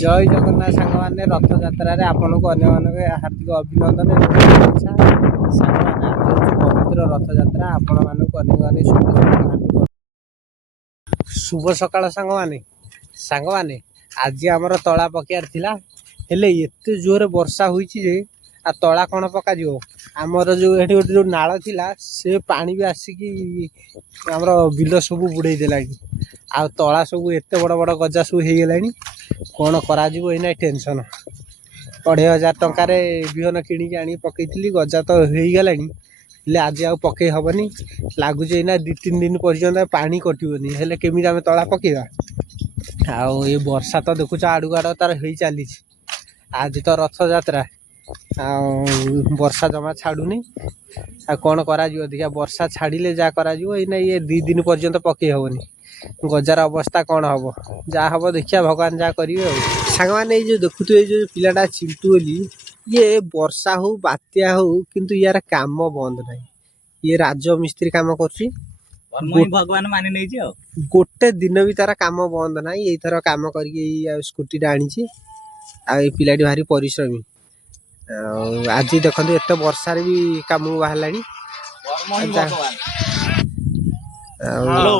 जय जगन्नाथ सांग मैंने रथ यात्रा आपको अन्य हार्दिक अभिनंदन शुभेच्छा। सांग आज पवित्र रथ यात्रा आपण मानक अन्य शुभेच्छा शुभ सकाळ सांग मैंने आज आमर तला पकेयार थिला हेले एते जोरे वर्षा होईची जे आ तला कौन पका जो आमर जो एठी गोटे जो नाळ थिला से पानी भी आसिकी आमर बिल सब बुड़े देलानी आ तला सब एते बड़ बड़ गजा सब हो गलानी कौन करा जीवो एना टेंशन 2,500 टंकार बिहन किणिकी आनी पकईली गजा तो हो गलानी हेले आज आ पकई हबनी लगुच एना 2-3 दिन पर्यंत पानी कटोनी हेले केमी आम तला पकेगा आउ ये वर्षा तो देखुच आड़ू आड़ तार हो चली आज तो रथ यात्रा वर्षा जमा छाड़ूनी आ कौन करा देखिए वर्षा छाड़िले जा करा ये 2 दिन पर्यंत पकई हबनी गजार अवस्था कौन हम जहाँ हम देखिए भगवान जहाँ करेंगे सांग मैंने जो देखुए जो पिलाटा चिंटू बोली ये वर्षा हो बात्या हो किंतु यार काम बंद ना ये राजमिस्त्री काम कर भगवान मानि नहीं गोटे दिन भी तार काम बंद ना ये थर काम कर स्कूटी आनी पिलाटी भारी परिश्रमी आज देखो एत वर्षा भी काम बाहर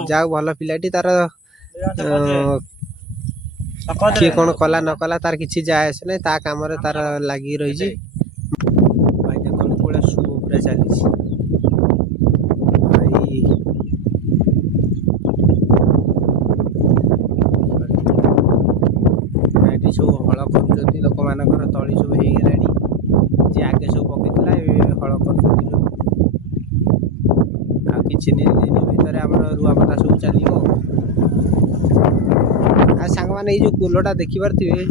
जाओ भल पिलाटी तार किए कौन कला न कला तार किसी जाए आसे ना ता काम तार लगी रही भाई देखो पूरा शुभ पूरा चली सब हल कर लोक मान तली सब हो गला जी आगे सब पकईला हल कर किसी दिन भर आम रुआपता सब चलो आ सांग मैंने जो पोलटा देखिपारे ये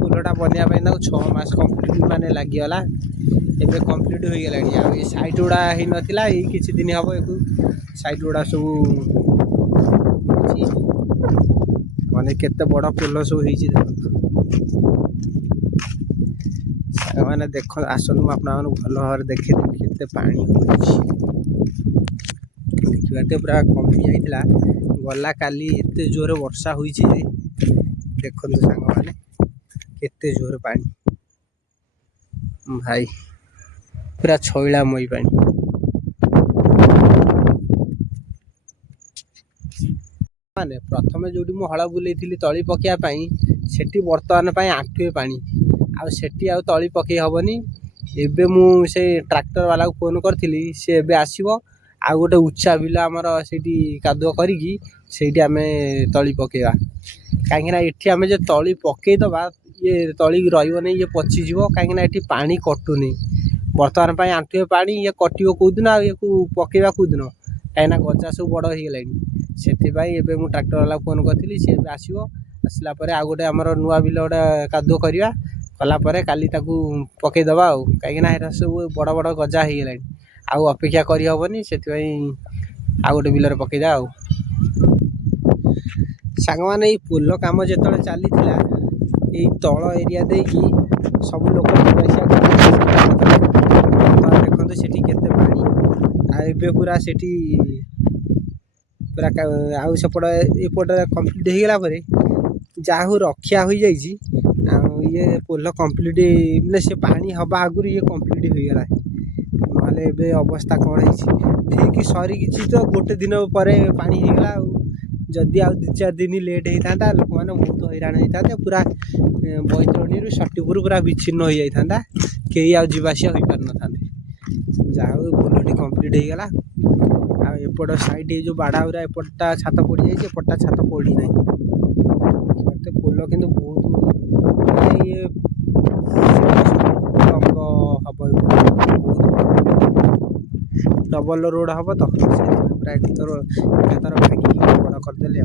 पोलटा बनवाई 6 मास कम्प्लीट मान लगिगला एवं कम्प्लीट हो गला ये साइड गुड़ा हो नाला ये किसी दिन हम एक साइड गुड़ा सब माने केते बड़ पोल सब हो मैंने देख आसन मुझे भल भाव देखे केते पानी देखते पूरा कमी जाइला गला काली एते जोर वर्षा हुई देखो सांग मैंने केते जोर पानी भाई पूरा छईला मई पानी माने प्रथम जो हल बुले तली पकड़ाई से बर्तमान आंठुए पानी आठी आ तली पकई हेनी एबे मुझे ट्रैक्टर वाला को फोन करी सी एबे आसो आ गोटे उच्चा बिल आमर से कादुआ करी आम तली पकईवा कहीं ये आम जो तली पकईदबा ये तली रही ये पचिज कहीं पानी कटुनी बर्तमान आंठुए पानी ये कटो कौदिन ये पकईवा कौदिन कहीं गजा सब बड़ हो गला से ट्रैक्टर वाला फोन करी सी आसो आसला आ गोटे आम नुआ बिल गोटे कादुआ करवा कलापर काली पकईदबा कहीं सब बड़ बड़ गजा हो गला आउ अपेक्षा करहबनी से आ गोटे बिलर पकईदा सांग मैंने पोल कम जो चली तल एरिया देकी सब लोग देखते से पानी पूरा से पूरा आउट एपट कम्प्लीट हो गला जहाँ रक्षा हो जाइए ये पोल कम्प्लीट मैंने से पानी हवा आगुरी ये कम्प्लीट हो गला ना अवस्था कौन है ठीक सरी तो गोटे दिन पर पानी हो गला जदि आ 2-4 दिन लेट होता लोक मैंने बहुत हैरान होता पूरा बैतरणी सटीपुर पूरा विच्छिन्न हो जाता कहीं आवासिया हो पार न जहाँ पोलटी कम्प्लीट हो गला एपट साइड जो बाड़ा गुरा एपटा छात पड़ जाए एपटा छात पड़ी ना पोल कि बहुत ये डबल रोड हम तो पूरा भागिक बड़ करदे।